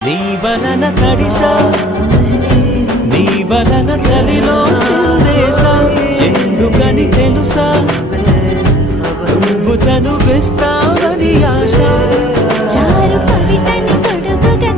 నీ వలన తడిసా నీ వలన చలిలో చిందేసా ఎందుకని తెలుసా నువ్వు చనువిస్తావని ఆశ చారు పవిటని కొడుకుగా